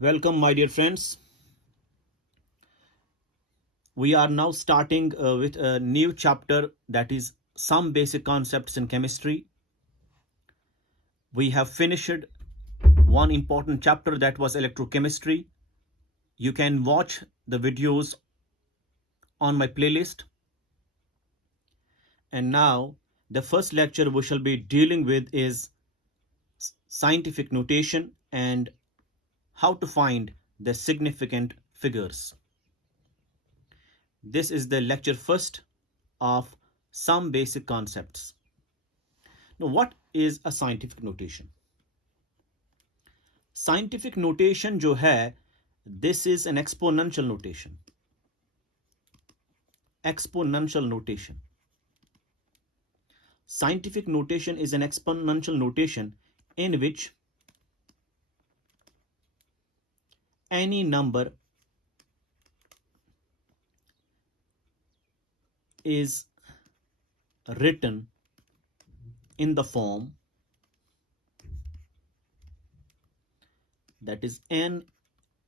Welcome, my dear friends. We are now starting with a new chapter, that is some basic concepts in chemistry. We have finished one important chapter, that was electrochemistry. You can watch the videos on my playlist. And now, the first lecture we shall be dealing with is scientific notation and how to find the significant figures. This is the lecture first of some basic concepts. Now, what is a scientific notation? Scientific notation जो है, this is an exponential notation. Exponential notation. Scientific notation is an exponential notation in which any number is written in the form that is n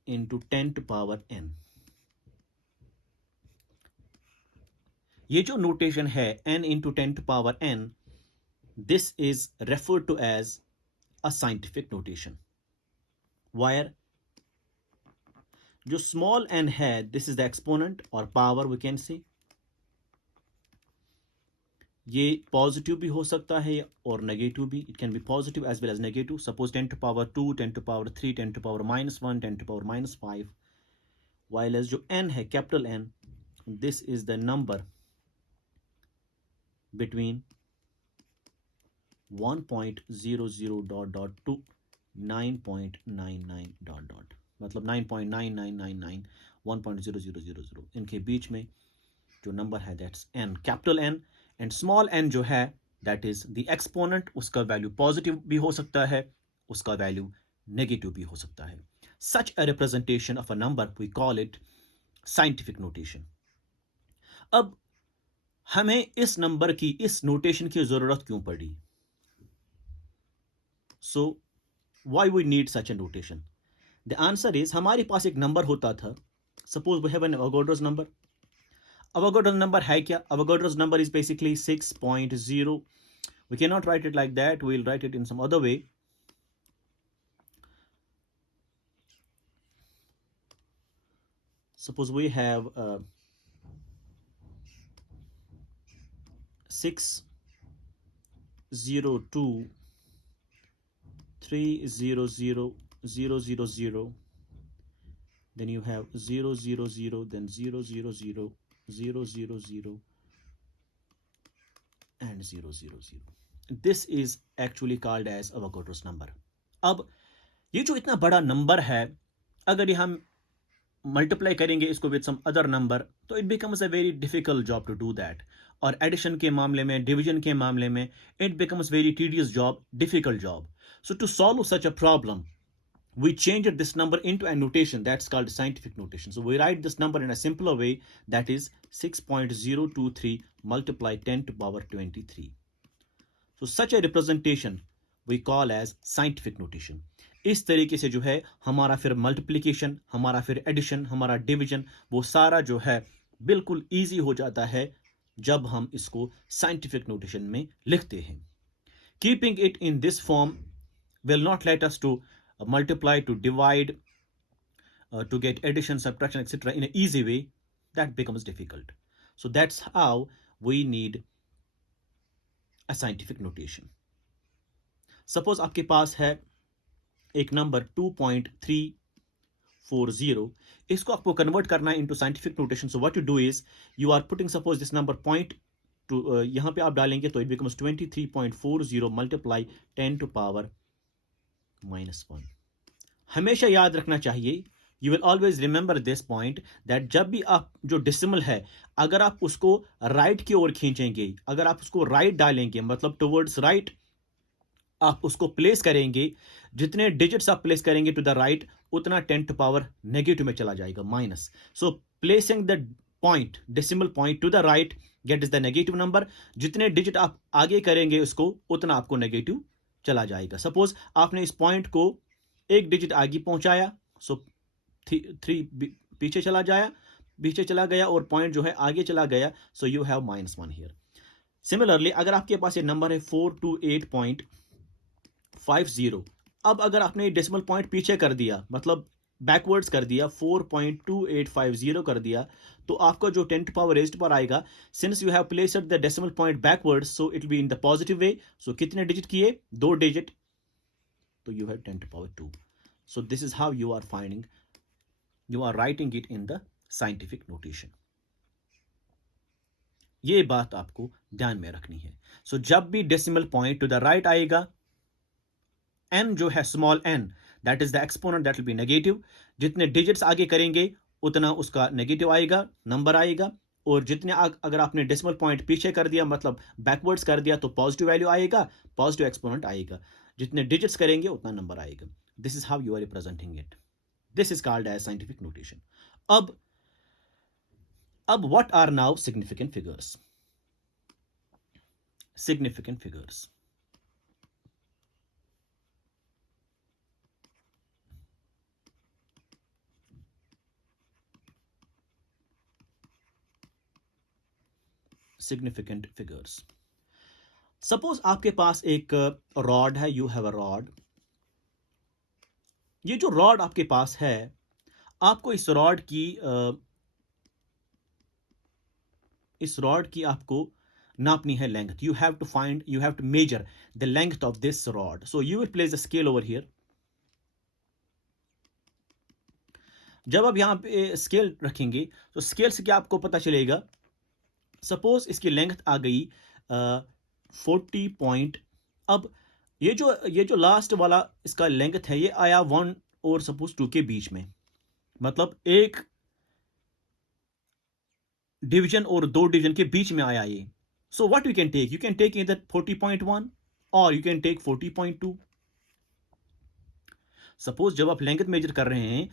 into 10 to power n. ये जो notation है n into 10 to power n, this is referred to as a scientific notation. Where जो small n है, this is the exponent or power we can say. ये positive भी हो सकता है और नेगेटिव भी. It can be positive as well as negative. Suppose 10 to power 2, 10 to power 3, 10 to power -1, 10 to power -5. While as जो n है, capital N, this is the number between 1.00 dot dot to 9.99 dot dot, मतलब 9.9999 1.0000. इनके बीच में जो number है, that's n, capital N. And small n जो है, दैट इज द एक्सपोनेंट. उसका वैल्यू पॉजिटिव भी हो सकता है, उसका वैल्यू नेगेटिव भी हो सकता है. Such a representation of a number we call it scientific notation. अब हमें इस नंबर की, इस नोटेशन की जरूरत क्यों पड़ी? So why we need such a notation? The answer is, हमारे पास एक नंबर होता था. Suppose we have an Avogadro's number. Avogadro's number है क्या? Avogadro's number is basically 6.0. We cannot write it like that. We'll write it in some other way. Suppose we have 602.300.000. Then you have 000, then 000, 000, and 000. This is actually called as Avogadro's number. अब ये जो इतना बड़ा number है, अगर ये हम multiply करेंगे इसको विद सम अदर नंबर, तो it becomes a very difficult job to do that. और एडिशन के मामले में, डिवीजन के मामले में, it becomes very tedious job, difficult job. So to solve such a problem, we changed this number into a notation that's called scientific notation. So we write this number in a simpler way, that is 6.023 multiplied 10 to power 23. So such a representation we call as scientific notation. इस तरीके से जो है हमारा फिर multiplication, हमारा फिर addition, हमारा डिवीजन, वो सारा जो है बिल्कुल ईजी हो जाता है जब हम इसको साइंटिफिक नोटेशन में लिखते हैं. Keeping it in this form will not let us to multiply, to divide, to get addition, subtraction, etc. in an easy way. That becomes difficult. So that's how we need a scientific notation. Suppose आपके पास है एक number 2.340. इसको आपको convert करना है into scientific notation. So what you do is, you are putting suppose this number point two, यहां पे आप डालेंगे तो इट बिकम्स 23.40 मल्टीप्लाई 10 टू पावर -1. हमेशा याद रखना चाहिए, you will always remember this point, that जब भी आप जो डेसिमल है, अगर आप उसको राइट की ओर खींचेंगे, अगर आप उसको राइट डालेंगे, मतलब टुवर्ड्स राइट आप उसको प्लेस करेंगे, जितने डिजिट्स आप प्लेस करेंगे टू द राइट, उतना 10 टू पावर नेगेटिव में चला जाएगा, minus. So placing the point, decimal point to the right, get is the negative number. जितने डिजिट आप आगे करेंगे उसको, उतना आपको नेगेटिव चला जाएगा. सपोज आपने इस पॉइंट को एक डिजिट आगे पहुंचाया, सो 3 पीछे चला गया और पॉइंट जो है आगे चला गया, सो यू हैव -1 हियर। सिमिलरली अगर आपके पास ये नंबर है 428.50, अब अगर आपने डेसिमल पॉइंट पीछे कर दिया, मतलब बैकवर्ड्स कर दिया, 4.2850 कर दिया, तो आपका जो 10 टू पावर रेज्ड पर आएगा, since you have placed the decimal point backwards, so it will be in the positive way. So कितने डिजिट किए? 2 डिजिट, तो you have 10 to power 2. So this is how you are finding, you are writing it in the scientific notation. ये बात आपको ध्यान में रखनी है। सो जब भी decimal point to the right आएगा, n जो है small n, that is the exponent, that will be negative. जितने डिजिट्स आगे करेंगे उतना उसका नेगेटिव आएगा, नंबर आएगा। और जितने अगर आपने डेसिमल पॉइंट पीछे कर दिया, मतलब बैकवर्ड्स कर दिया, तो पॉजिटिव वैल्यू आएगा, पॉजिटिव एक्सपोनेंट आएगा। जितने डिजिट्स करेंगे उतना नंबर आएगा। This is how you are representing it. This is called as scientific notation. अब what are now significant figures? Significant figures. Significant figures. Suppose आपके पास एक रॉड है, यू हैव अ रॉड। ये जो रॉड आपके पास है, आपको इस रॉड की आपको नापनी है length. You have to measure the length of this rod. So you will place the scale over here. जब आप यहां पे स्केल रखेंगे, तो स्केल से क्या आपको पता चलेगा? सपोज इसकी लेंथ आ गई 40 पॉइंट। अब ये जो लास्ट वाला इसका लेंथ है, ये आया 1 और सपोज 2 के बीच में, मतलब एक डिवीजन और 2 डिवीजन के बीच में आया ये। So what you can take इधर 40.1 और यू कैन टेक 40.2। सपोज जब आप लेंथ मेजर कर रहे हैं,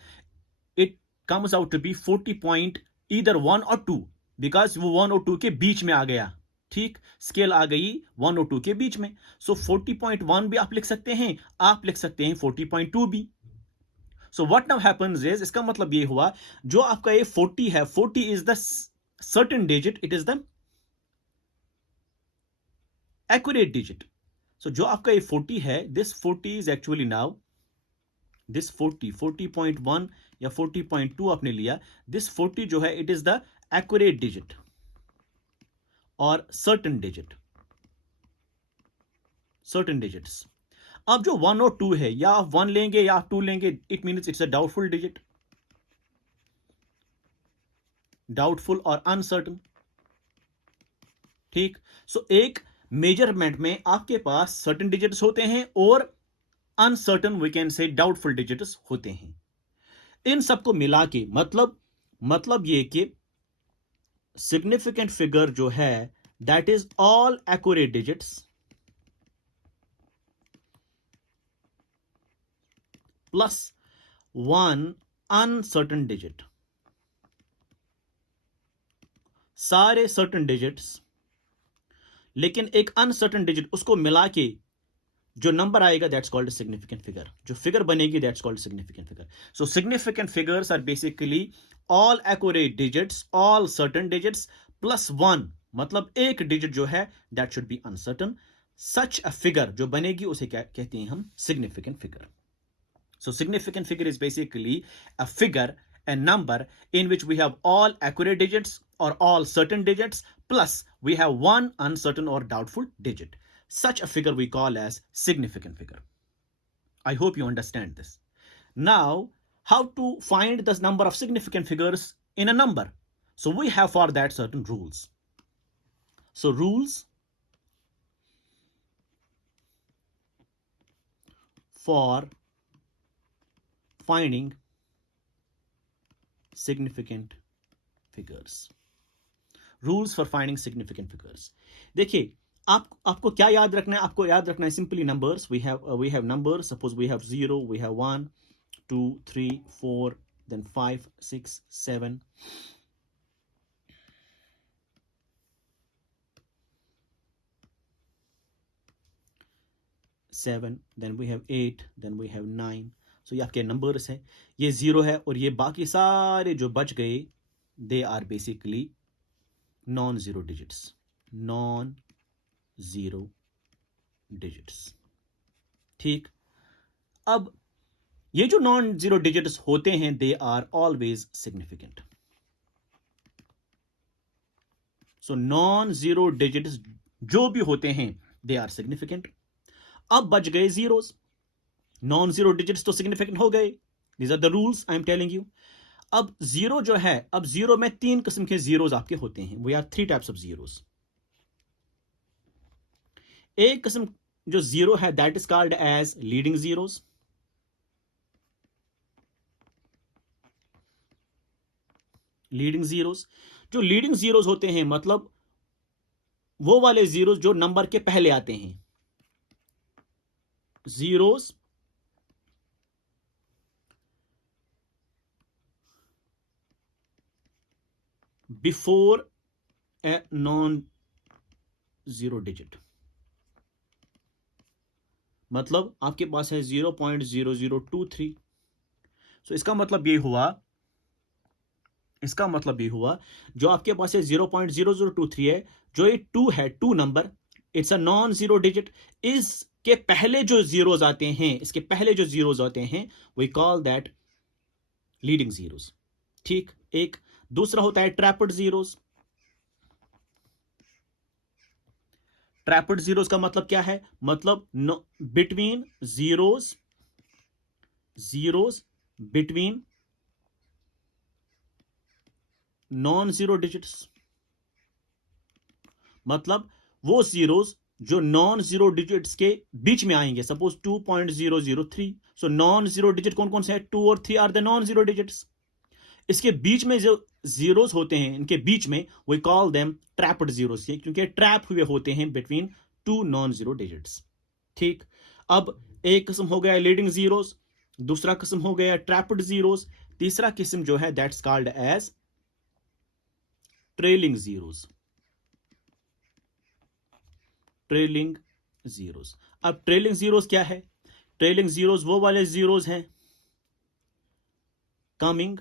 it comes out to be 40 point इधर 1 और 2, बिकॉज वो 1 और 2 के बीच में आ गया। ठीक, स्केल आ गई 1 और 2 के बीच में। सो 40.1 भी आप लिख सकते हैं, आप लिख सकते हैं 40.2 भी। So what now happens is, इसका मतलब ये हुआ, जो आपका ये 40 है, 40 is the certain digit, it is the accurate digit. So जो आपका ये 40 है, this 40 is actually now this 40.1 या 40.2 आपने लिया, दिस 40 जो है, it is the accurate digit और सर्टेन डिजिट्स। अब जो 1 और 2 है, या आप 1 लेंगे या आप 2 लेंगे, it means it's a doubtful digit, doubtful और अनसर्टन। ठीक, सो एक मेजरमेंट में आपके पास सर्टेन डिजिट्स होते हैं और uncertain, we can say doubtful digits होते हैं। इन सबको मिला के मतलब ये कि सिग्निफिकेंट फिगर जो है, that is all accurate digits plus 1 uncertain digit. सारे सर्टन डिजिट्स, लेकिन एक अनसर्टन डिजिट, उसको मिला के जो नंबर आएगा, दैट्स कॉल्ड सिग्निफिकेंट फिगर। जो फिगर बनेगी, that's called significant figure. So significant figures are basically all accurate digits, all certain digits plus 1, मतलब एक डिजिट जो है, that should be uncertain. Such a figure जो बनेगी, उसे क्या कहते हैं हम? Significant figure. So significant figure is basically a figure, a number in which we have all accurate digits or all certain digits, plus we have one uncertain or doubtful digit. Such a figure we call as significant figure. I hope you understand this. Now, how to find the number of significant figures in a number? So we have for that certain rules. So rules for finding significant figures. Rules for finding significant figures. देखिए, आपको क्या याद रखना है? आपको याद रखना है simply numbers. We have numbers. Suppose we have 0, we have 1, 2, 3, 4, then 5, 6, 7, 7, then we have 8, then we have 9. सो ये आपके नंबर्स हैं, ये 0 है, और ये बाकी सारे जो बच गए they are basically non zero digits, non zero digits. ठीक, अब ये जो नॉन ज़ीरो डिजिट्स होते हैं they are always significant. So non zero digits जो भी होते हैं दे आर सिग्निफिकेंट। अब बच गए जीरोस, नॉन ज़ीरो डिजिट्स तो सिग्निफिकेंट हो गए, these are the rules I am telling you. अब जीरो जो है, अब जीरो में तीन किस्म के जीरोस आपके होते हैं, we are three types of zeros. एक किस्म जो जीरो है that is called as leading zeros, leading zeros. जो लीडिंग जीरोस होते हैं मतलब वो वाले जीरोस जो नंबर के पहले आते हैं, zeros before a non zero digit. मतलब आपके पास है 0.0023। सो इसका मतलब ये हुआ, इसका मतलब ये हुआ जो आपके पास है 0.0023 है, जो ये 2 है, 2 number, it's a non zero digit. इसके पहले जो जीरोस आते हैं, इसके पहले जो जीरोस आते हैं we call that leading zeros. ठीक, एक दूसरा होता है ट्रैप्ड जीरोस। ट्रैप्ड जीरोस का मतलब क्या है, मतलब between zeros, zeros between non zero digits. मतलब वो जीरोस जो नॉन जीरो डिजिट्स के बीच में आएंगे, suppose 2.003। So non zero digit कौन कौन से हैं, 2 और 3 are the non zero digits. इसके बीच में जो जीरोस होते हैं, इनके बीच में we call them trapped zeros, क्योंकि ट्रैप हुए होते हैं between two non zero digits. ठीक, अब एक किस्म हो गया लीडिंग जीरोस, दूसरा किस्म हो गया ट्रैप्ड जीरोस, तीसरा किस्म जो है that's called as trailing zeros, trailing zeros. अब ट्रेलिंग जीरोस क्या है, ट्रेलिंग जीरोस वो वाले जीरोस हैं coming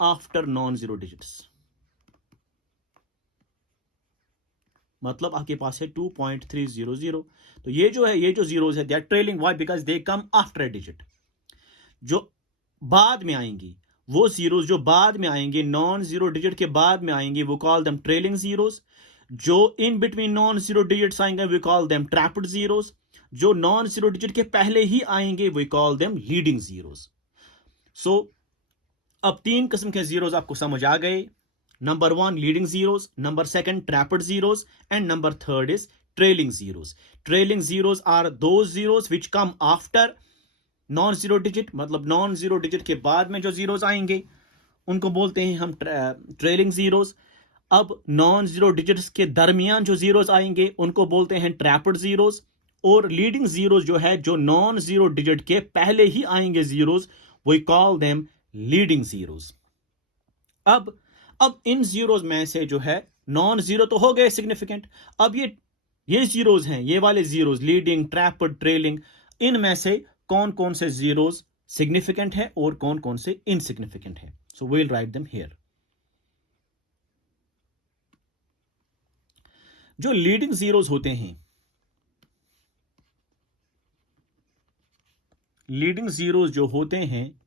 after non zero digits. मतलब आपके पास है 2.300, तो ये जो है, ये जो जीरोस है they are trailing, why, because they come after a digit. जो बाद में आएंगी, वो जीरोस जो बाद में आएंगे, नॉन जीरो डिजिट के बाद में आएंगे, वो कॉल देम ट्रेलिंग जीरोस। जो in between non zero digits आएंगे we call them trapped zeros. जो नॉन जीरो डिजिट के पहले ही आएंगे we call them leading zeros. So अब तीन किस्म के जीरोस आपको समझ आ गए, number 1 leading zeros, number 2 trapped zeros, and number 3 is trailing zeros. Trailing zeros are those zeros which come after non zero digit, मतलब नॉन जीरो डिजिट के बाद में जो जीरोस आएंगे उनको बोलते हैं हम ट्रेलिंग जीरोस। अब नॉन जीरो डिजिट्स के दरमियान जो जीरोस आएंगे उनको बोलते हैं ट्रैप्ड जीरोस। और लीडिंग जीरोस जो है, जो नॉन जीरो डिजिट के पहले ही आएंगे zeros, we call them leading zeros. अब इन जीरोस में से जो है नॉन जीरो तो हो गए सिग्निफिकेंट, अब ये जीरोस हैं, ये वाले जीरोस लीडिंग, ट्रैप्ड, ट्रेलिंग, इनमें से कौन कौन से जीरोस सिग्निफिकेंट है और कौन कौन से इनसिग्निफिकेंट है। So we will write them here. जो लीडिंग जीरोस होते हैं, लीडिंग जीरोस जो होते हैं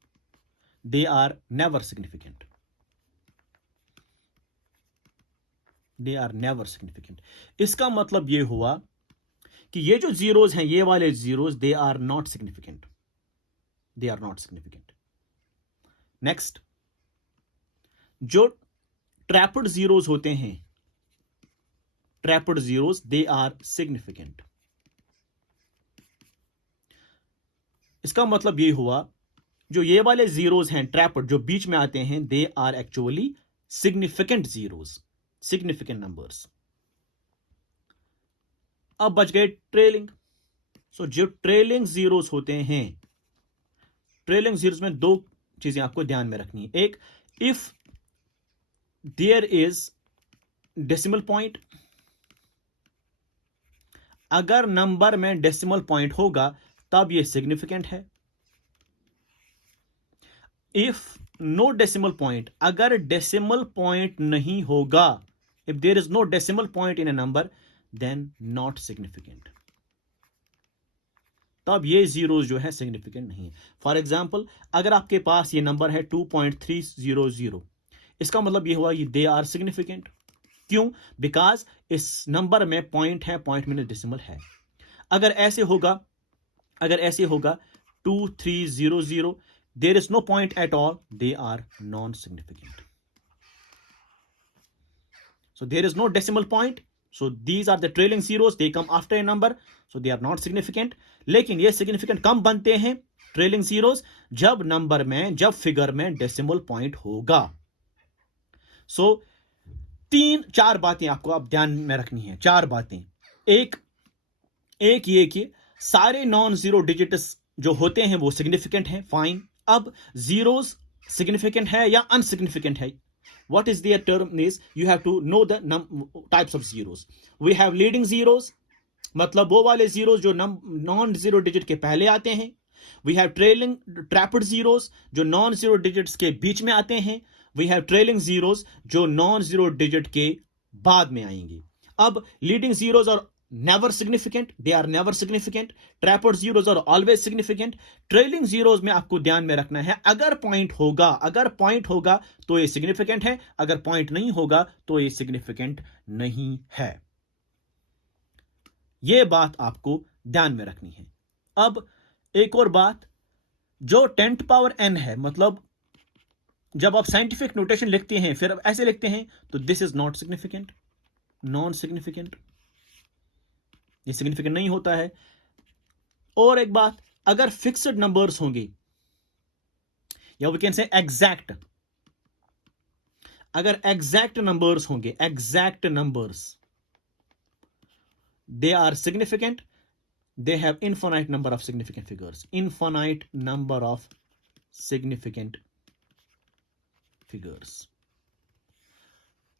they are never significant, they are never significant. इसका मतलब ये हुआ कि ये जो जीरोस हैं, ये वाले zeros they are not significant, they are not significant. Next, जो ट्रैप्ड जीरोस होते हैं, trapped zeros they are significant. इसका मतलब ये हुआ जो ये वाले जीरोस हैं ट्रैप्ड जो बीच में आते हैं they are actually significant zeros, significant numbers. अब बच गए ट्रेलिंग। सो जो ट्रेलिंग जीरोस होते हैं, ट्रेलिंग जीरोस में दो चीजें आपको ध्यान में रखनी है। एक, if there is decimal point, अगर नंबर में डेसिमल पॉइंट होगा तब यह सिग्निफिकेंट है। इफ नो डेसिमल पॉइंट, अगर डेसिमल पॉइंट नहीं होगा, if there is no decimal point in a number, then not significant, तब ये जीरोस जो है सिग्निफिकेंट नहीं है। फॉर एग्जाम्पल, अगर आपके पास ये नंबर है 2.300, इसका मतलब ये हुआ ये दे आर सिग्निफिकेंट। क्यों? बिकॉज इस नंबर में पॉइंट है, पॉइंट मीन डेसिमल है। अगर ऐसे होगा 2300, there is no point at all, they are non significant. So there is no decimal point. So these are the trailing zeros. They come after a number. So they are not significant. लेकिन ये significant कम बनते हैं trailing zeros जब number में, जब figure में decimal point होगा। So 3-4 बातें आपको अब ध्यान में रखनी है। 4 बातें। एक ये कि सारे नॉन जीरो डिजिट्स जो होते हैं वो सिग्निफिकेंट हैं, फाइन। अब जीरोस सिग्निफिकेंट है या अनसिग्निफिकेंट है, what is their term is you have to know the types of zeros. We have leading zeros, मतलब वो वाले zeros जो नॉन जीरो डिजिट के पहले आते हैं। We have trailing trapped zeros जो नॉन जीरो डिजिट्स के बीच में आते हैं। We have trailing zeros जो नॉन जीरो डिजिट के बाद में आएंगे। अब लीडिंग जीरोस और never significant, they are never significant. Trapped zeros are always significant. Trailing zeros में आपको ध्यान में रखना है, अगर पॉइंट होगा तो ये सिग्निफिकेंट है, अगर पॉइंट नहीं होगा तो ये सिग्निफिकेंट नहीं है। ये बात आपको ध्यान में रखनी है। अब एक और बात, जो 10 पावर n है, मतलब जब आप साइंटिफिक नोटेशन लिखते हैं फिर ऐसे लिखते हैं तो this is not significant, non significant, ये सिग्निफिकेंट नहीं होता है। और एक बात, अगर फिक्स्ड नंबर्स होंगे या वी कैन से एग्जैक्ट, अगर एग्जैक्ट नंबर्स होंगे, exact numbers, they are significant, they have infinite number of significant figures, infinite number of significant figures.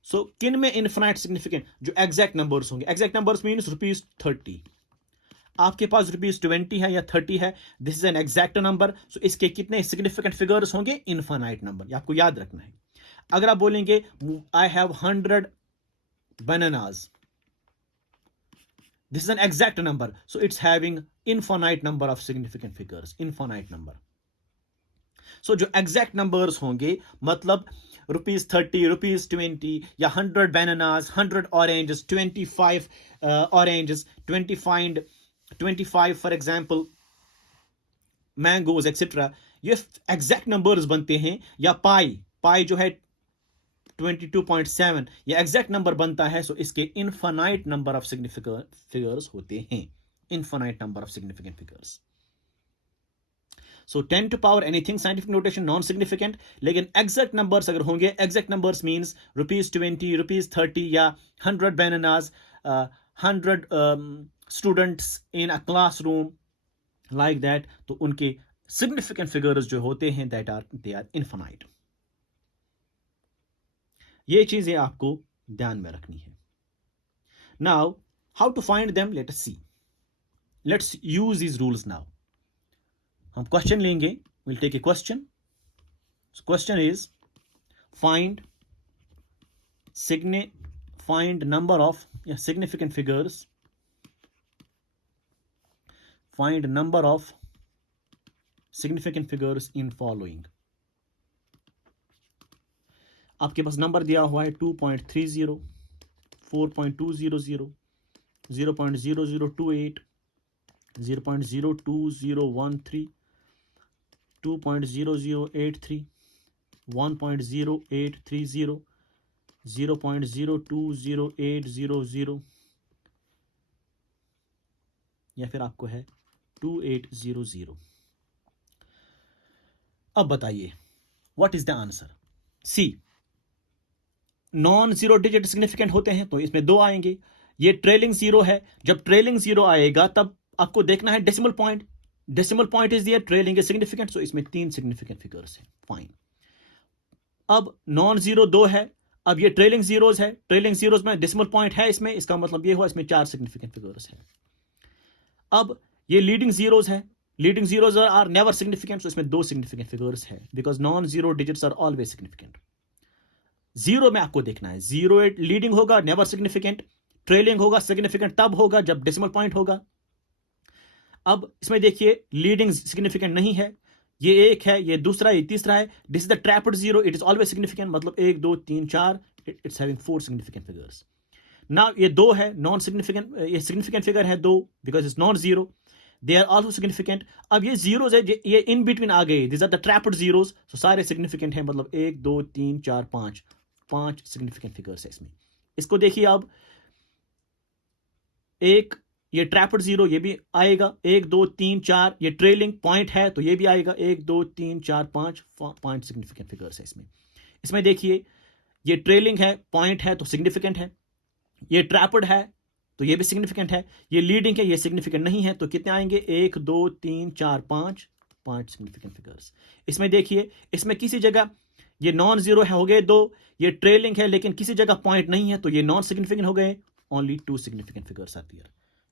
So किन में इनफाइनाइट सिग्निफिकेंट? जो एग्जैक्ट नंबर्स होंगे। एग्जैक्ट नंबर्स मीन्स ₹30, आपके पास ₹20 है या 30 है, this is an exact number. So इसके कितने सिग्निफिकेंट फिगर्स होंगे? Infinite number. आपको याद रखना है। अगर आप बोलेंगे I have 100 bananas, this is an exact number, so it's having infinite number of significant figures, infinite number. So जो एग्जैक्ट नंबर्स होंगे, मतलब ₹30, ₹20 या 100 bananas, 100 oranges, 25 oranges, 25 for example mangoes etc. ये एग्जैक्ट नंबर्स बनते हैं। या पाई जो है 22.7 ये एग्जैक्ट नंबर बनता है। सो इसके infinite number of significant figures होते हैं, infinite number of significant figures. So 10 to power anything, scientific notation non significant. लेकिन एग्जैक्ट नंबर्स अगर होंगे, एग्जैक्ट नंबर्स मींस ₹20, ₹30 या 100 bananas, 100 students in a classroom, like that, तो उनके significant figures जो होते हैं दे आर इनफाइनाइट। ये चीजें आपको ध्यान में रखनी है। Now how to find them, let us see, let's use these rules now. हम क्वेश्चन लेंगे, will take a question. Question is find number of significant figures, find number of significant figures in following। आपके पास number दिया हुआ है 2.30, 4.200, 0.0028, 0.02013, 2.0083, 1.0830, 0.020800 या फिर आपको है 2800। अब बताइए what is the answer. See, non zero digit significant होते हैं तो इसमें 2 आएंगे। ये ट्रेलिंग जीरो है, जब ट्रेलिंग जीरो आएगा तब आपको देखना है decimal point. Decimal point is there, trailing is significant, so इसमें 3 सिग्निफिकेंट फिगर्स हैं, फाइन। अब नॉन जीरो 2 है, अब ये ट्रेलिंग जीरोस है, ट्रेलिंग जीरोस में डेसिमल पॉइंट है इसमें, इसका मतलब ये हुआ इसमें 4 सिग्निफिकेंट फिगर्स है। अब ये लीडिंग जीरोस है, leading zeros are never significant, तो इसमें दो सिग्निफिकेंट फिगर्स है because non zero digits are always significant. Zero में आपको देखना है, जीरो लीडिंग होगा नेवर सिग्निफिकेंट, ट्रेलिंग होगा सिग्निफिकेंट तब होगा जब डेसिमल पॉइंट होगा। अब इसमें देखिए लीडिंग सिग्निफिकेंट नहीं है, ये एक है, ये दूसरा, ये तीसरा है। This is the trapped zero, it is always significant, मतलब 1 2 3 4, इट्स हैविंग 4 सिग्निफिकेंट फिगर्स। ना ये दो है नॉन सिग्निफिकेंट, ये सिग्निफिकेंट फिगर है दो because it's not zero, they are also significant. अब ये जीरोज है, ये इन बिटवीन आ गए, this are the trapped zeros, तो सारे सिग्निफिकेंट हैं, मतलब 1 2 3 4 5, 5 सिग्निफिकेंट फिगर्स है इसमें। इसको देखिए अब, एक ये ट्रैप्ड जीरो ये भी आएगा, 1 2 3 4, ये ट्रेलिंग पॉइंट है तो ये भी आएगा, 1 2 3 4 5, 5 सिग्निफिकेंट फिगर्स है इसमें। इसमें देखिए ये ट्रेलिंग है, पॉइंट है तो सिग्निफिकेंट है, ये ट्रैप्ड है तो ये भी सिग्निफिकेंट है, ये लीडिंग है, ये सिग्निफिकेंट नहीं है, तो कितने आएंगे, 1 2 3 4 5, 5 सिग्निफिकेंट फिगर्स। इसमें देखिए, इसमें किसी जगह ये नॉन जीरो है, हो गए दो, ये ट्रेलिंग है लेकिन किसी जगह पॉइंट नहीं है तो ये नॉन सिग्निफिकेंट हो गए, ओनली 2 सिग्निफिकेंट फिगर्स आती है।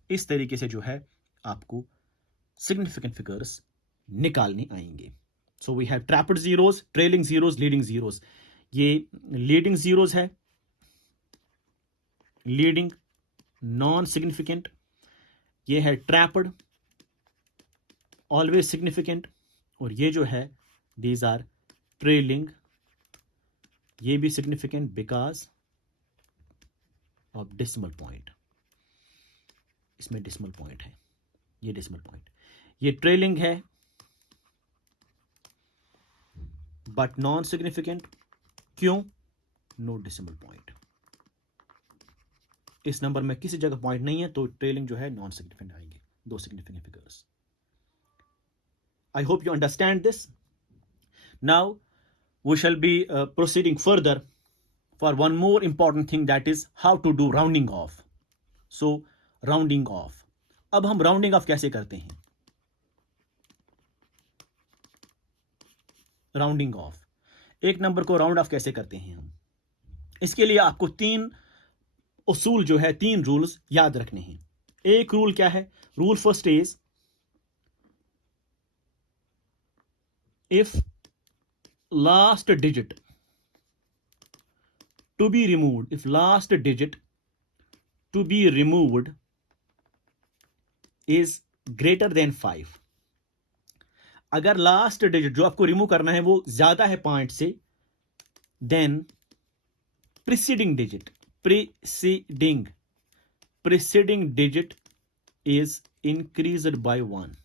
इस तरीके से जो है आपको सिग्निफिकेंट फिगर्स निकालने आएंगे। So we have trapped zeros, trailing zeros, leading zeros. ये लीडिंग जीरोज है, लीडिंग नॉन सिग्निफिकेंट, ये है ट्रैप्ड ऑलवेज सिग्निफिकेंट, और ये जो है दीज आर ट्रेलिंग, ये भी significant because of decimal point, इसमें डेसिमल पॉइंट है, ये डेसिमल पॉइंट, ये ट्रेलिंग है बट नॉन सिग्निफिकेंट, क्यों, नो डेसिमल पॉइंट, इस नंबर में किसी जगह पॉइंट नहीं है तो ट्रेलिंग जो है नॉन सिग्निफिकेंट आएंगे, दो significant figures. I hope you understand this. Now we shall be proceeding further for one more important thing, that is how to do rounding off. So rounding off, अब हम rounding off कैसे करते हैं, rounding off, एक number को round off कैसे करते हैं हम, इसके लिए आपको 3 उसूल जो है, 3 रूल्स याद रखने हैं। एक रूल क्या है, rule first is, if last digit to be removed, if last digit to be removed is greater than 5, अगर लास्ट डिजिट जो आपको रिमूव करना है वो ज्यादा है 5 से, then preceding digit, preceding digit is increased by 1,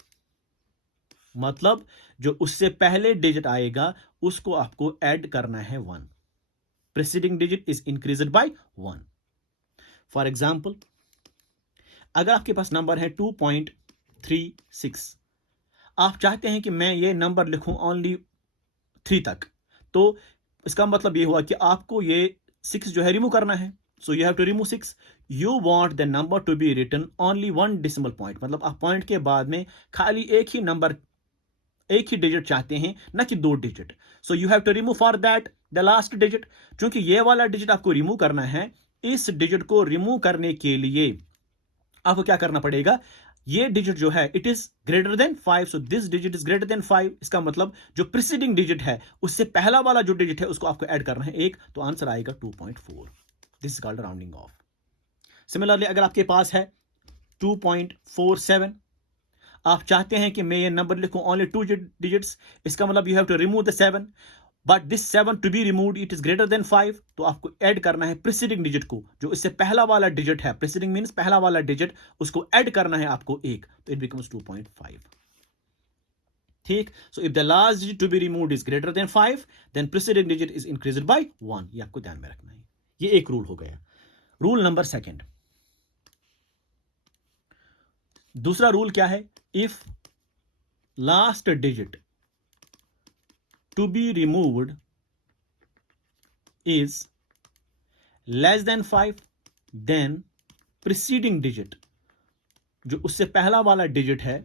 मतलब जो उससे पहले डिजिट आएगा उसको आपको ऐड करना है 1, preceding digit is increased by 1। For example, अगर आपके पास नंबर है 2.36, आप चाहते हैं कि मैं ये नंबर लिखूं ओनली 3 तक, तो इसका मतलब ये हुआ कि आपको ये 6 जो है रिमूव करना है, so you have to remove 6। You want the number to be written only 1 decimal point, मतलब आप पॉइंट के बाद में खाली एक ही नंबर, एक ही डिजिट चाहते हैं, ना कि 2 digit. So you have to remove for that the last digit, क्योंकि ये वाला डिजिट आपको रिमूव करना है, इस डिजिट को रिमूव करने के लिए आपको क्या करना पड़ेगा, ये डिजिट जो है it is greater than 5, so this digit is greater than 5, इसका मतलब जो प्रीसीडिंग डिजिट है उससे पहला वाला जो डिजिट है उसको आपको ऐड करना है 1, तो आंसर आएगा 2.4। This is called rounding off. Similarly अगर आपके पास है 2.47, आप चाहते हैं कि मैं ये नंबर लिखूं ओनली 2 डिजिट्स, इसका मतलब you have to remove the 7, but this 7 to be removed it is greater than 5, तो आपको ऐड करना है प्रीसीडिंग डिजिट को, जो इससे पहला वाला डिजिट है, प्रीसीडिंग मींस पहला वाला डिजिट, उसको ऐड करना है आपको 1, तो इट बिकम्स 2.5। ठीक, so if the last digit to be removed is greater than 5, then preceding digit is increased by 1, ये आपको ध्यान में रखना है। ये एक रूल हो गया। रूल नंबर सेकंड, दूसरा रूल क्या है, if last digit to be removed is less than 5, then preceding digit, जो उससे पहला वाला डिजिट है,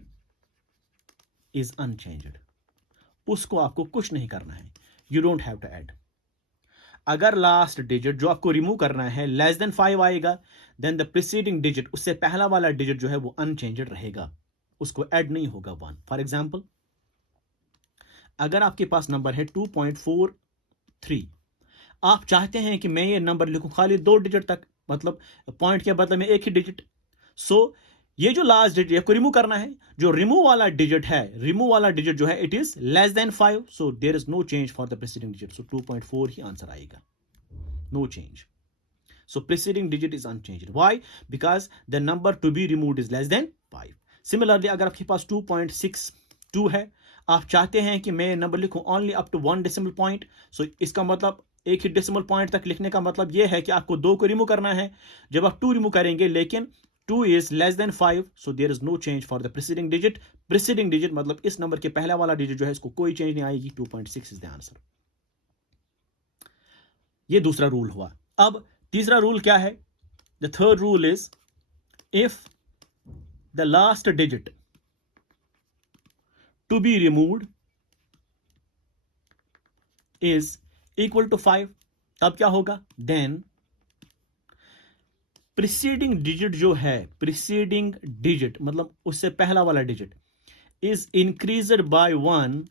is unchanged, उसको आपको कुछ नहीं करना है, you don't have to add। अगर लास्ट डिजिट जो आपको रिमूव करना है लेस देन 5 आएगा, देन द प्रीसीडिंग डिजिट, उससे पहला वाला डिजिट जो है वो अनचेंज्ड रहेगा। उसको ऐड नहीं होगा 1। फॉर एग्जाम्पल, अगर आपके पास नंबर है 2.43, आप चाहते हैं कि मैं ये नंबर लिखूं खाली 2 डिजिट तक, मतलब पॉइंट के बदले में एक ही डिजिट। सो ये जो लास्ट डिजिट को रिमूव करना है, जो रिमूव वाला डिजिट है, रिमूव वाला डिजिट जो है it is less than 5, so there is no change for the preceding digit, so 2.4 ही आंसर आएगा, no change. So preceding digit is unchanged. Why? Because the number to be removed is less than 5. Similarly, अगर आपके पास 2.62 है, आप चाहते हैं कि मैं नंबर लिखूं only up to 1 decimal point, so इसका मतलब एक ही डेसिमल पॉइंट तक लिखने का मतलब यह है कि आपको 2 को रिमूव करना है। जब आप 2 रिमूव करेंगे लेकिन 2 is less than 5, so there is no change for the preceding digit. Preceding digit मतलब इस नंबर के पहला वाला डिजिट जो है इसको कोई चेंज नहीं आएगी, 2.6 is the answer. ये दूसरा रूल हुआ। अब तीसरा रूल क्या है? The third rule is if the last digit to be removed is equal to 5, तब क्या होगा? देन प्रीसीडिंग डिजिट जो है, प्रीसीडिंग डिजिट मतलब उससे पहला वाला digit is increased by 1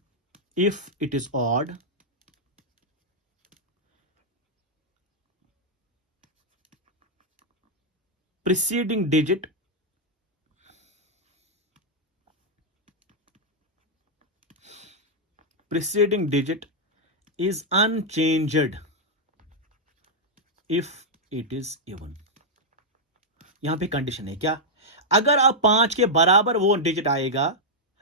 if it is odd, preceding digit is unchanged if it is even. यहां पे कंडीशन है क्या? अगर आप 5 के बराबर वो डिजिट आएगा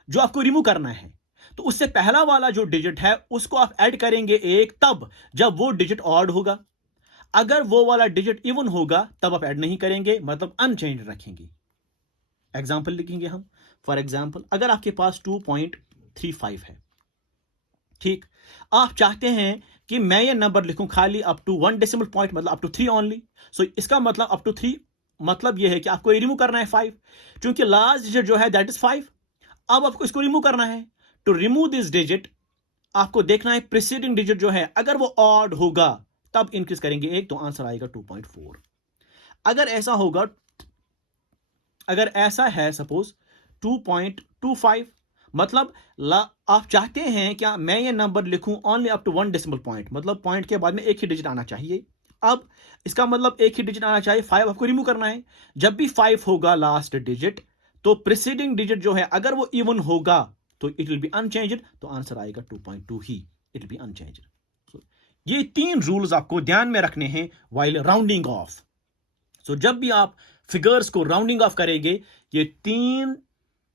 जो आपको रिमूव करना है, तो उससे पहला वाला जो डिजिट है उसको आप ऐड करेंगे 1 तब जब वो डिजिट ऑड होगा। अगर वो वाला डिजिट इवन होगा तब आप ऐड नहीं करेंगे, मतलब अनचेंज रखेंगे। एग्जाम्पल लिखेंगे हम। फॉर एग्जाम्पल, अगर आपके पास 2.35 है, ठीक, आप चाहते हैं कि मैं ये नंबर लिखूं खाली अप टू 1 डेसिमल पॉइंट, मतलब अप टू 3 ओनली। सो इसका मतलब अप टू 3 मतलब ये है कि आपको ये रिमूव करना है 5, क्योंकि लास्ट डिजिट जो है दैट इज 5। अब आपको इसको रिमूव करना है। टू रिमूव दिस डिजिट आपको देखना है प्रीसीडिंग डिजिट जो है अगर वो ऑड होगा तब इंक्रीज करेंगे 1, तो आंसर आएगा 2.4। अगर ऐसा होगा, अगर ऐसा है सपोज 2.25, मतलब आप चाहते हैं क्या मैं ये नंबर लिखूं only up to 1 decimal point, मतलब पॉइंट के बाद में एक ही डिजिट आना चाहिए। अब इसका मतलब एक ही डिजिट आना चाहिए, 5 आपको रिमूव करना है। जब भी 5 होगा लास्ट डिजिट, तो प्रीसीडिंग डिजिट जो है अगर वो इवन होगा तो इट विल बी अनचेंज्ड, तो आंसर आएगा 2.2 ही, इट विल बी अनचेंज्ड। ये 3 रूल्स आपको ध्यान में रखने हैं व्हाइल राउंडिंग ऑफ। सो जब भी आप फिगर्स को राउंडिंग ऑफ करेंगे, ये 3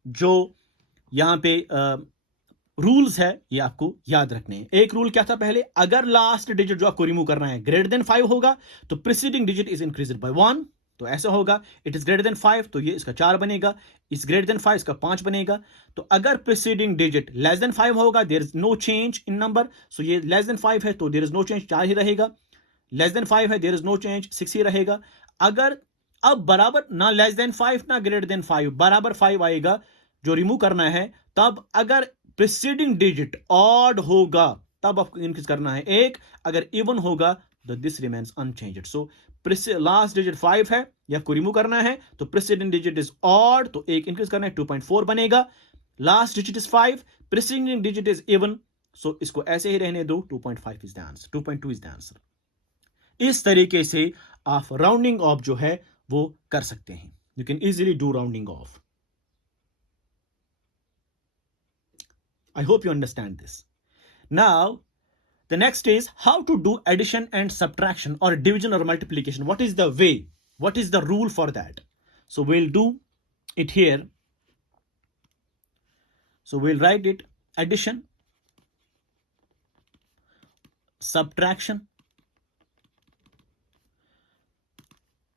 जो यहां पे रूल्स है ये आपको याद रखने हैं। एक रूल क्या था पहले? अगर लास्ट डिजिट जो आपको रिमूव करना है ग्रेटर देन 5 होगा तो preceding digit is increased by 1, तो ऐसा होगा। इट इज ग्रेटर देन 5 तो ये इसका 4 बनेगा, इस ग्रेटर देन 5 इसका 5 बनेगा। तो अगर प्रीसीडिंग डिजिट लेस देन 5 होगा there is no change in number, so ये लेस देन 5 है तो देयर इज नो चेंज, 4 ही रहेगा। लेस देन 5 है देयर इज नो चेंज, 6 ही रहेगा। अगर अब बराबर ना लेस देन 5 ना ग्रेटर देन 5, बराबर 5 आएगा जो रिमूव करना है, तब अगर प्रीसीडिंग डिजिट ऑड होगा तब आपको इंक्रीज करना है 1, अगर इवन होगा तो this remains unchanged. So last digit 5 है, ये आपको रिमूव करना है, तो प्रीसीडिंग डिजिट इज ऑड तो 1 इंक्रीज करना है, 2.4 बनेगा। Last digit is 5, preceding digit is even, so इसको ऐसे ही रहने दो, 2.5 is the answer, 2.2 is the answer. इस तरीके से आप राउंडिंग ऑफ जो है वो कर सकते हैं। You can easily do rounding of. I hope you understand this. Now, the next is how to do addition and subtraction or division or multiplication. What is the way? What is the rule for that? So we'll do it here. So we'll write it addition, subtraction,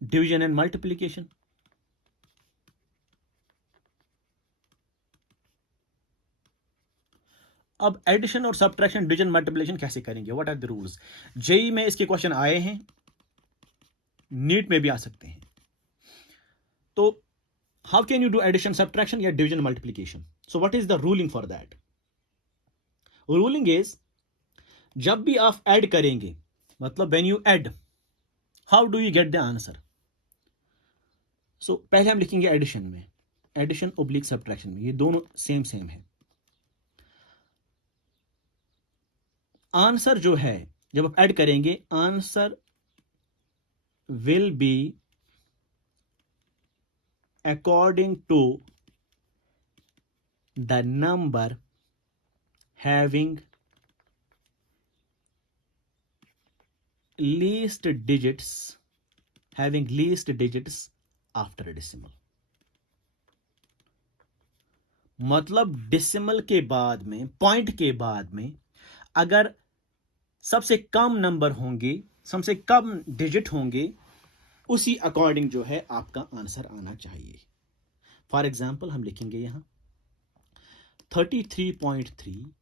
division and multiplication. अब addition और subtraction, division, multiplication कैसे करेंगे? What are the rules? JEE में इसके question आए हैं, NEET में भी आ सकते हैं। तो how can you do addition, subtraction या division, multiplication? So what is the ruling for that? Ruling is जब भी आप ऐड करेंगे, मतलब when you add, how do you get the answer? So पहले हम लिखेंगे एडिशन में एडिशन ओब्लिक सब्ट्रैक्शन, ये दोनों सेम सेम है। आंसर जो है जब आप ऐड करेंगे, answer will be according to the number having least digits after a decimal। मतलब डेसिमल के बाद में, पॉइंट के बाद में अगर सबसे कम नंबर होंगे, सबसे कम डिजिट होंगे, उसी अकॉर्डिंग जो है आपका आंसर आना चाहिए। फॉर एग्जाम्पल हम लिखेंगे यहां 33.3,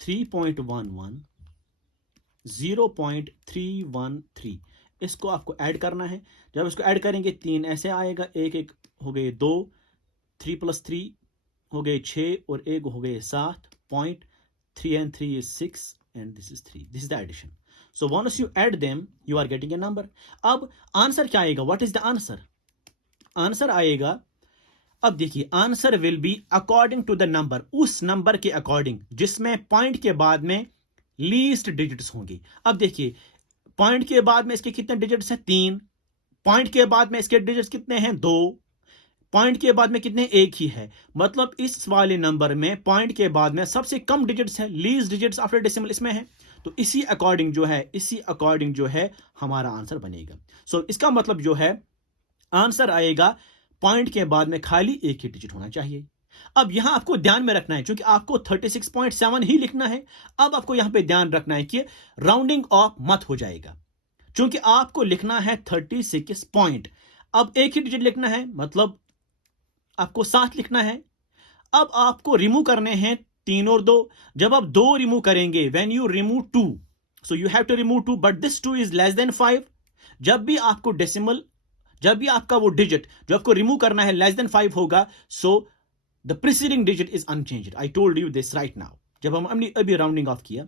3.11, 0.313, इसको आपको ऐड करना है। जब इसको ऐड करेंगे 3 ऐसे आएगा, एक एक हो गए 2, 3 + 3 हो गए 6 और एक हो गए 7, point 3 and 3 is 6 and this is 3। this is the addition। so once you add them you are getting a number। अब आंसर क्या आएगा? what is the answer? Answer आएगा, अब देखिए, answer will be according to the number, उस number के अकॉर्डिंग जिसमें पॉइंट के बाद में लीस्ट डिजिट्स होंगी। अब देखिए, पॉइंट के बाद में इसके कितने डिजिट्स हैं? 3। पॉइंट के बाद में इसके डिजिट्स कितने हैं? 2। पॉइंट के बाद में कितने? एक ही है। मतलब इस वाले नंबर में पॉइंट के बाद में सबसे कम डिजिट्स है, लीस्ट डिजिट्स आफ्टर डेसिमल इसमें है। तो इसी अकॉर्डिंग जो है हमारा आंसर बनेगा। सो इसका मतलब जो है आंसर आएगा पॉइंट के बाद में खाली एक ही डिजिट होना चाहिए। अब यहां आपको ध्यान में रखना है, क्योंकि आपको 36.7 ही लिखना है। अब आपको यहां पे ध्यान रखना है कि राउंडिंग ऑफ मत हो जाएगा, क्योंकि आपको लिखना है 36 पॉइंट। अब एक ही डिजिट लिखना है, मतलब आपको 7 लिखना है। अब आपको रिमूव करने हैं 3 और 2। जब आप 2 रिमूव करेंगे, when you remove 2, so you have to remove 2, but this 2 is less than 5। जब भी आपको डेसिमल, जब भी आपका वो डिजिट जो आपको रिमूव करना है लेस देन 5 होगा, so the preceding digit is unchanged. I told you this right now. जब हम अभी राउंडिंग ऑफ किया,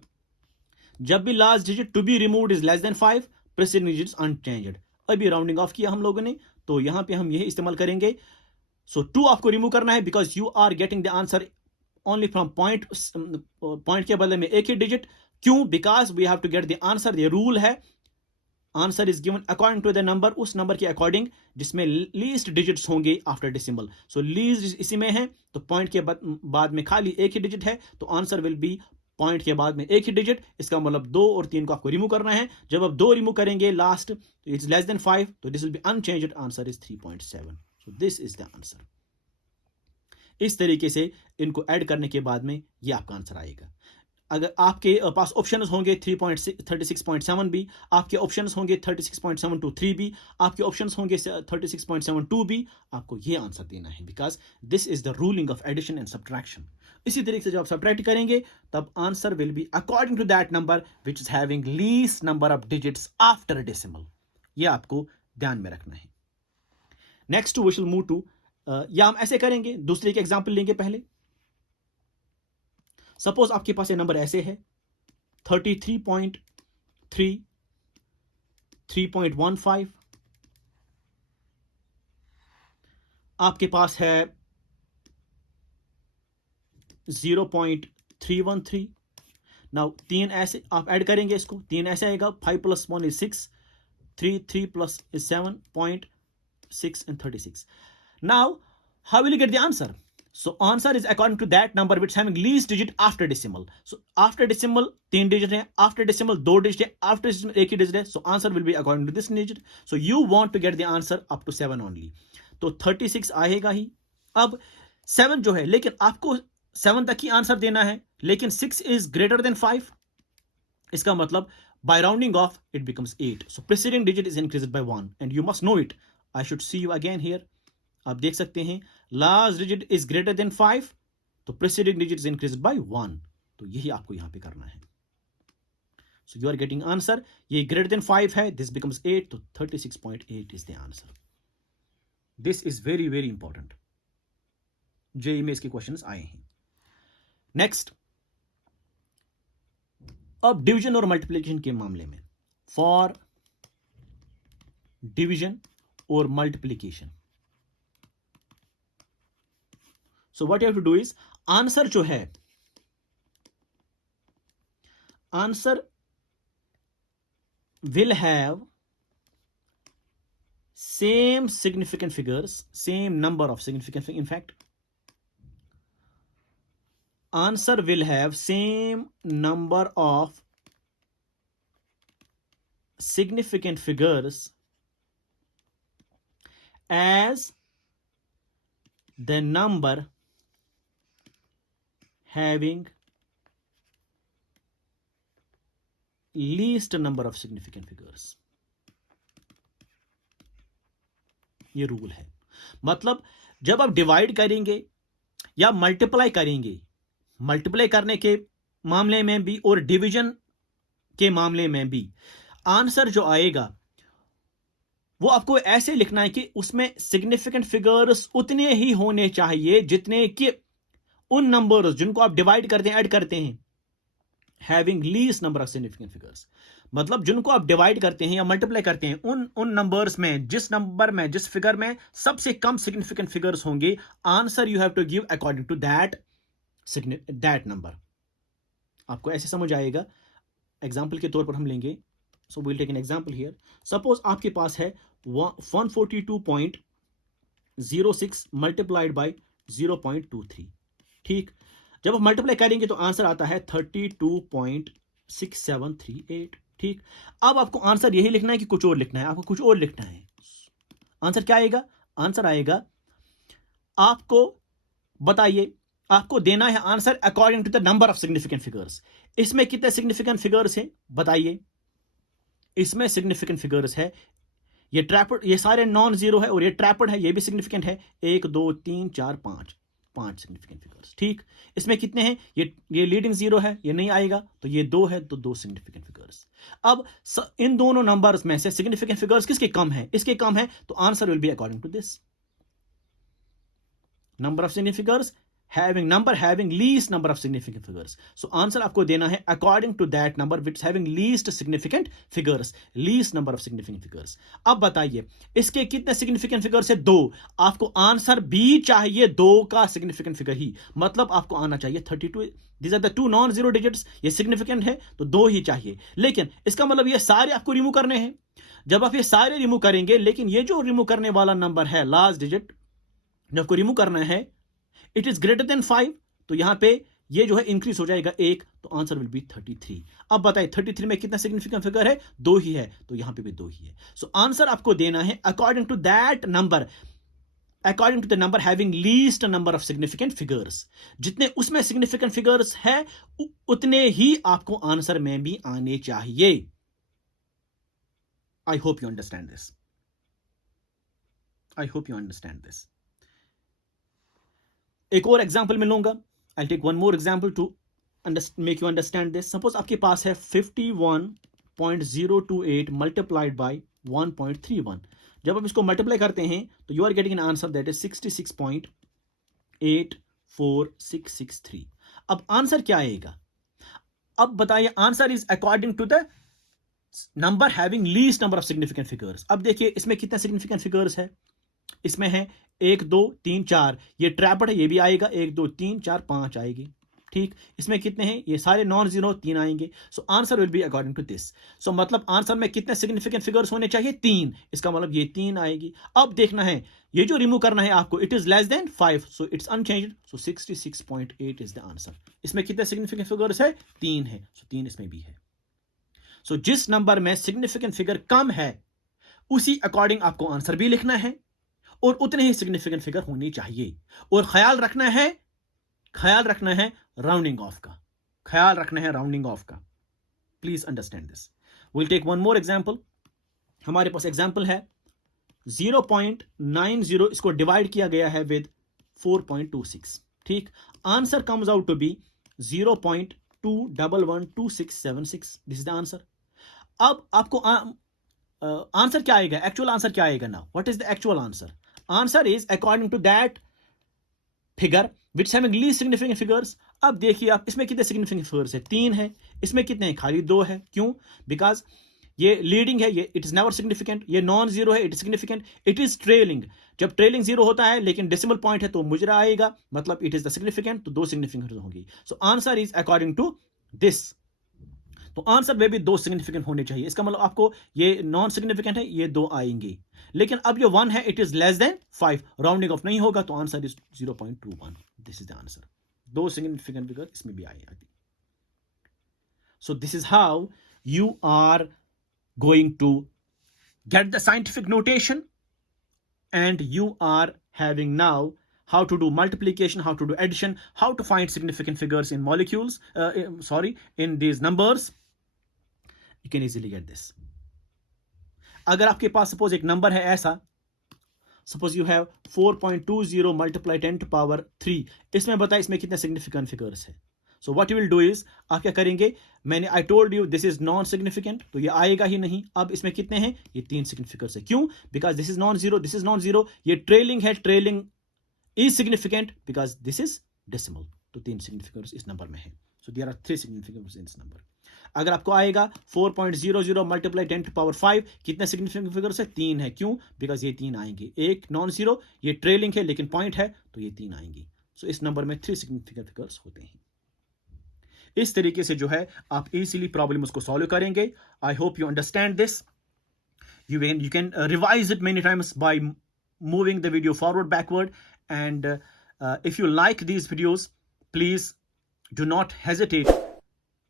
जब भी last digit to be removed is less than 5, preceding digit is unchanged. अभी राउंडिंग ऑफ किया हम लोगों ने, तो यहां पे हम यही इस्तेमाल करेंगे। सो 2 आपको रिमूव करना है, because you are getting the answer only from point. Point के बदले में एक ही डिजिट। क्यों? Because we have to get the answer. ये रूल है, answer is given according to the number, उस नंबर के अकॉर्डिंग जिसमें लीस्ट डिजिट्स होंगे आफ्टर डेसिमल। सो लीस्ट इसी में है, तो पॉइंट के बाद में खाली एक ही डिजिट है, तो आंसर विल बी पॉइंट के बाद में एक ही डिजिट। इसका मतलब 2 और 3 को आपको रिमूव करना है। जब आप 2 रिमूव करेंगे लास्ट, इट्स लेस देन 5, तो this will be unchanged. Answer is 3.7। So this is the answer. इस तरीके से इनको ऐड करने के बाद में ये आपका आंसर आएगा। अगर आपके पास ऑप्शंस होंगे 36.7 भी, आपके ऑप्शंस होंगे 36.723 भी, आपके ऑप्शंस होंगे 36.72 भी, आपको ये आंसर देना है, because this is the ruling of addition and subtraction. इसी तरीके से जब आप सब्ट्रैक्ट करेंगे, तब answer will be according to that number which is having least number of digits after decimal. ये आपको ध्यान में रखना है। Next we will move to, या हम ऐसे करेंगे, दूसरे के एग्जाम्पल लेंगे पहले। सपोज आपके पास ये नंबर ऐसे है 33.3, 3.15, आपके पास है 0.313। नाउ 3 ऐसे आप ऐड करेंगे, इसको 3 ऐसे आएगा, 5 + 1 is 6, 3 + is 7.6 and 36। Now how will you get the answer? So answer is according to that number which having least digit after decimal। So after decimal 3 digit है, after decimal 2 digit है, after decimal 1 ही digit है। So answer will be according to this digit। So you want to get the answer up to 7 only। तो 36 आएगा ही। अब 7 जो है, लेकिन आपको 7 तक ही आंसर देना है, लेकिन 6 is greater than 5। इसका मतलब by rounding off it becomes 8। So preceding digit is increased by 1 and you must know it। I should see you again here। आप देख सकते हैं last digit is greater than 5, तो preceding digit is increased by 1। तो यही आपको यहां पे करना है। So you are getting answer. ये ग्रेटर देन 5 है, दिस बिकम्स 8, तो 36.8 is the answer. This is very very important. JEE में इसके क्वेश्चंस आए हैं। नेक्स्ट, अब डिवीजन और मल्टीप्लिकेशन के मामले में, फॉर डिवीजन और multiplication, so what you have to do is, answer जो है, answer will have same significant figures, same number of significant figures. In fact, answer will have same number of significant figures as the number having least number of significant figures. ये rule है। मतलब जब आप divide करेंगे या multiply करेंगे, multiply करने के मामले में भी और डिवीजन के मामले में भी, आंसर जो आएगा वो आपको ऐसे लिखना है कि उसमें सिग्निफिकेंट फिगर्स उतने ही होने चाहिए जितने कि उन नंबर्स जिनको आप डिवाइड करते हैं, ऐड करते हैं, having least number of significant figures. मतलब जिनको आप डिवाइड करते हैं या मल्टीप्लाई करते हैं, उन नंबर्स में, जिस नंबर में, जिस फिगर में सबसे कम सिग्निफिकेंट फिगर्स होंगे, answer you have to give according to that number. आपको ऐसे समझ आएगा। एग्जाम्पल के तौर पर हम लेंगे, so will take an example here. Suppose आपके पास है 142.06 मल्टीप्लाइड बाय 0.23। ठीक, जब आप मल्टीप्लाई करेंगे तो आंसर आता है 32.6738। ठीक, अब आपको आंसर यही लिखना है कि कुछ और लिखना है? आपको कुछ और लिखना है। आंसर क्या आएगा? आंसर आएगा, आपको बताइए, आपको देना है answer according to the number of significant figures. इसमें कितने सिग्निफिकेंट फिगर्स हैं बताइए? इसमें सिग्निफिकेंट फिगर्स है, ये ट्रैपड, ये सारे नॉन जीरो है और ये ट्रैपड है, ये भी सिग्निफिकेंट है। 1 2 3 4 5 सिग्निफिकेंट फिगर्स। ठीक, इसमें कितने हैं? ये लीडिंग जीरो है, ये नहीं आएगा, तो ये 2 है, तो 2 सिग्निफिकेंट फिगर्स। अब इन दोनों नंबर्स में से सिग्निफिकेंट फिगर्स किसके कम है? इसके कम है, तो answer will be according to this number of significant figures having least number of significant figures. So answer आपको देना है according to that number which having least significant figures, least number of significant figures. अब बताइए इसके कितने significant figures है? 2। आपको answer भी चाहिए 2 का significant figure ही, मतलब आपको आना चाहिए 32। These are the two non zero digits, ये significant है तो 2 ही चाहिए। लेकिन इसका मतलब ये सारे आपको रिमूव करने हैं। जब आप ये सारे रिमूव करेंगे, लेकिन ये जो रिमूव करने वाला नंबर है, लास्ट डिजिट जो आपको रिमूव करना है, इट इज ग्रेटर देन 5, तो यहां पे ये जो है इंक्रीज हो जाएगा 1, तो आंसर विल बी 33। अब बताइए 33 में कितना सिग्निफिकेंट फिगर है? 2 ही है, तो यहां पे भी 2 ही है। सो आंसर आपको देना है according to that number, according to the number having least number of significant figures. जितने उसमें सिग्निफिकेंट फिगर्स है उतने ही आपको आंसर में भी आने चाहिए। I hope you understand this. I hope you understand this. एक और एग्जाम्पल मैं लूंगा। I take one more example to make you understand this. Suppose आपके पास है 51.028 मल्टीप्लाइड बाय 1.31। जब आप इसको मल्टीप्लाई करते हैं तो you are getting an answer that is 66.84663। अब आंसर क्या आएगा? अब बताइए, answer is according to the number having least number of significant figures. अब देखिए इसमें कितने सिग्निफिकेंट फिगर्स है? इसमें है 1 2 3 4, ये ट्रैपड है, ये भी आएगा 1 2 3 4 5 आएगी। ठीक, इसमें कितने हैं? ये सारे नॉन जीरो, 3 आएंगे। So answer will be according to this. So मतलब आंसर में कितने सिग्निफिकेंट फिगर्स होने चाहिए? 3। इसका मतलब ये 3 आएगी। अब देखना है ये जो रिमूव करना है आपको, it is less than 5, so it's unchanged, so 66.8 is the answer. इसमें कितने सिग्निफिकेंट फिगर्स है? 3 है, सो 3 इसमें भी है। सो जिस नंबर में सिग्निफिकेंट फिगर कम है उसी अकॉर्डिंग आपको आंसर भी लिखना है और उतने ही सिग्निफिकेंट फिगर होनी चाहिए। और ख्याल रखना है राउंडिंग ऑफ का, ख्याल रखना है राउंडिंग ऑफ का। Please understand this. Will take one more example. हमारे पास एग्जांपल है 0.90, इसको डिवाइड किया गया है विद 4.26। ठीक, answer comes out to be 0.2112676। This is the answer. अब आपको आंसर क्या आएगा? एक्चुअल आंसर क्या आएगा ना? What is the actual answer? Answer is according to that figure which having least significant figures. अब देखिए आप इसमें कितने सिग्निफिकेंट फिगर्स है? 3 है। इसमें कितने हैं? खाली 2 है। क्यों? बिकॉज ये लीडिंग है, ये इट इज नेवर सिग्निफिकेंट, ये नॉन जीरो है, it is significant, it is trailing. जब ट्रेलिंग जीरो होता है लेकिन डेसिमल पॉइंट है तो मुजरा आएगा, मतलब इट इज द सिग्निफिकेंट, तो दो सिग्निफिकेंट होंगी। So answer is according to this. तो आंसर में भी दो सिग्निफिकेंट होने चाहिए, इसका मतलब आपको ये नॉन सिग्निफिकेंट है, ये दो आएंगे। लेकिन अब ये 1 है, it is less than 5, rounding off नहीं होगा, तो answer is 0.21। This is the answer. दो सिग्निफिकेंट फिगर इसमें भी आएगी। So this is how you are going to get the scientific notation, and you are having now how to do multiplication, how to do addition, how to find significant figures in molecules, in these numbers. You can easily get this. अगर आपके पास suppose एक number है ऐसा, suppose you have 4.20 multiply 10 to power 3, इसमें बताए इसमें कितने significant figures है। So what you will do is, आप क्या करेंगे, मैंने I told you this is non significant, तो ये आएगा ही नहीं। अब इसमें कितने हैं, ये 3 सिग्निफिकेंट्स है। क्यों? Because this is non zero, this is non zero, ये ट्रेलिंग है, trailing is significant because this is decimal, तो 3 सिग्निफिकेंट्स इस नंबर में है। So there are 3 significants in this number. अगर आपको आएगा 4.00 मल्टीप्लाई 10 टू पावर 5, कितने सिग्निफिकेंट फिगर्स है, 3 है। क्यों? बिकॉज ये 3 आएंगे, एक नॉन जीरो, ये ट्रेलिंग है लेकिन पॉइंट है, तो ये 3 आएंगी। सो इस नंबर में 3 सिग्निफिकेंट फिगर्स होते हैं। इस तरीके से जो है आप इजीली प्रॉब्लम उसको सॉल्व करेंगे। आई hope you understand this. You can revise it many times by moving the video forward, backward, and if you like these videos, please do not hesitate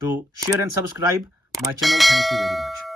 to share and subscribe my channel. Thank you very much.